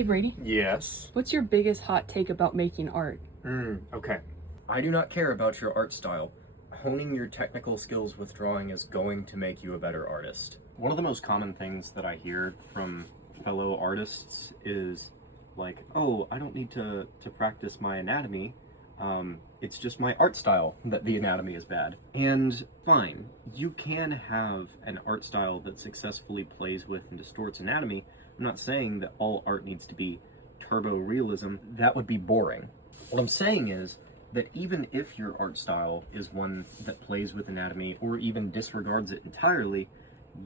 Hey Brady, Yes. what's your biggest hot take about making art? Okay. I do not care about your art style. Honing your technical skills with drawing is going to make you a better artist. One of the most common things that I hear from fellow artists is like, oh, I don't need to practice my anatomy. It's just my art style that the anatomy is bad. And fine, you can have an art style that successfully plays with and distorts anatomy. I'm not saying that all art needs to be turbo realism. That would be boring. What I'm saying is that even if your art style is one that plays with anatomy or even disregards it entirely,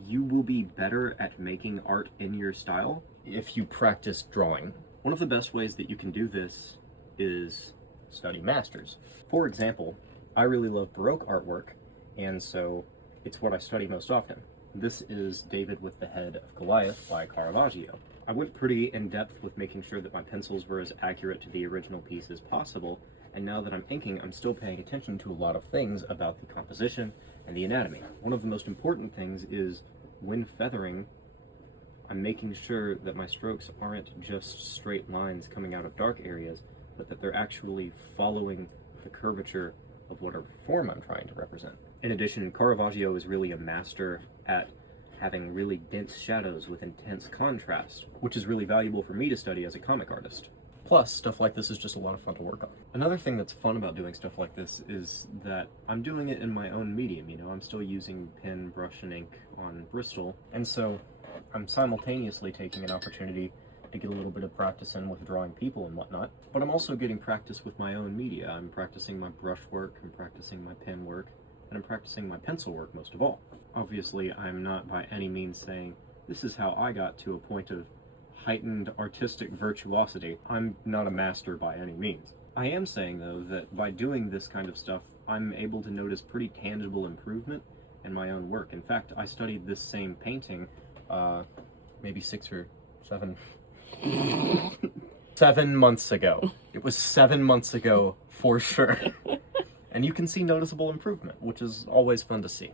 you will be better at making art in your style If you practice drawing, one of the best ways that you can do this is study masters. For example, I really love Baroque artwork, and so it's what I study most often. This is David with the Head of Goliath by Caravaggio. I went pretty in depth with making sure that my pencils were as accurate to the original piece as possible, and now that I'm inking, I'm still paying attention to a lot of things about the composition and the anatomy. One of the most important things is when feathering, I'm making sure that my strokes aren't just straight lines coming out of dark areas, but that they're actually following the curvature of whatever form I'm trying to represent. In addition, Caravaggio is really a master at having really dense shadows with intense contrast, which is really valuable for me to study as a comic artist. Plus, stuff like this is just a lot of fun to work on. Another thing that's fun about doing stuff like this is that I'm doing it in my own medium, I'm still using pen, brush, and ink on Bristol, and so I'm simultaneously taking an opportunity to get a little bit of practice in with drawing people and whatnot, but I'm also getting practice with my own media. I'm practicing my brush work, I'm practicing my pen work, and I'm practicing my pencil work most of all. Obviously, I'm not by any means saying, this is how I got to a point of heightened artistic virtuosity. I'm not a master by any means. I am saying, though, that by doing this kind of stuff, I'm able to notice pretty tangible improvement in my own work. In fact, I studied this same painting, Maybe 6 or 7 7 months ago. It was 7 months ago for sure. And you can see noticeable improvement, which is always fun to see.